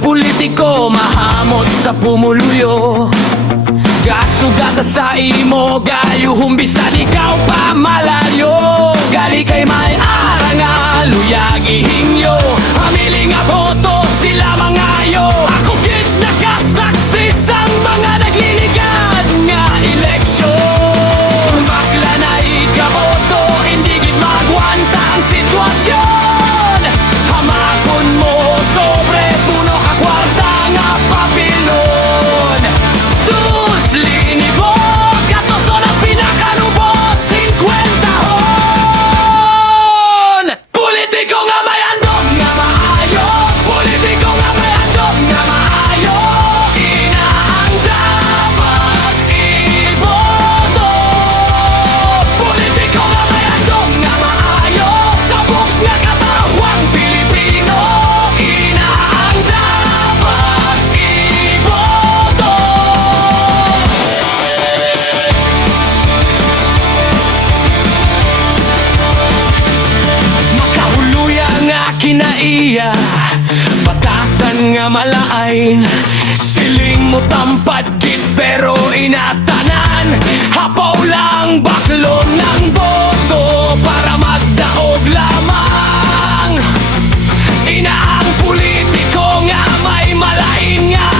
politiko mahamot sa pumuluyo. Gasugata sa imo gayo humbisan ikaw pa malayo. Gali kay may arangal luyag ihingyo. Mamili nga boto sila mangayo. Ako gid nakasaksi sang mga nagliligad nga eleksyon. Bakla na ikaboto hindi gid magwanta ang sitwasyon. Hamakon mo sobre puno ka kwarta nga papilon. Sus linibog katoson ang pinakanubos 50 hon. Politiko nga may andog nga maayo. Politiko nga may andog nga maayo. Ina ang dapat iboto. Politiko nga may andog nga maayo. Sa buks nga katawang Pilipino. Ina ang dapat iboto. Makahuluya nga kinaiya. Batasan nga malain. Siling mo tampad git pero inatanan. Hapaw lang baklom ng boto para magdaog lamang. Ina ang politiko nga may malain nga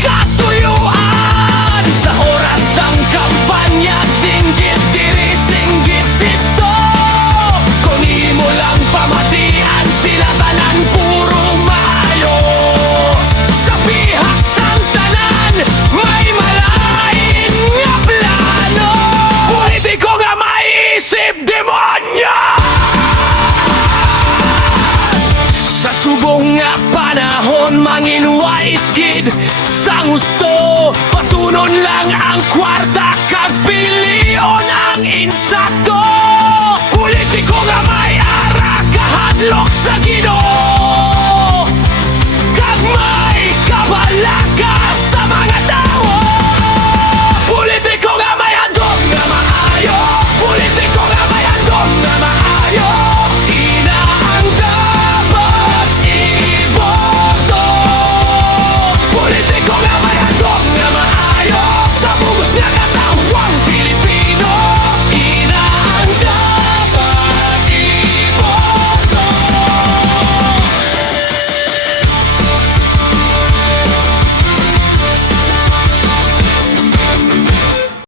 katuyuan. Sa oras ang kampanya singgit diri singgit dito. Kung imo lang pamatian sila tanan puro maayo. Sa bihag sang tanan may malain nga plano. Politiko nga maisip demonyo. Sa subong nga panahon manginwais gid sang gusto. Patunon lang ang kwarta kag bilyon ang insakto. Politiko nga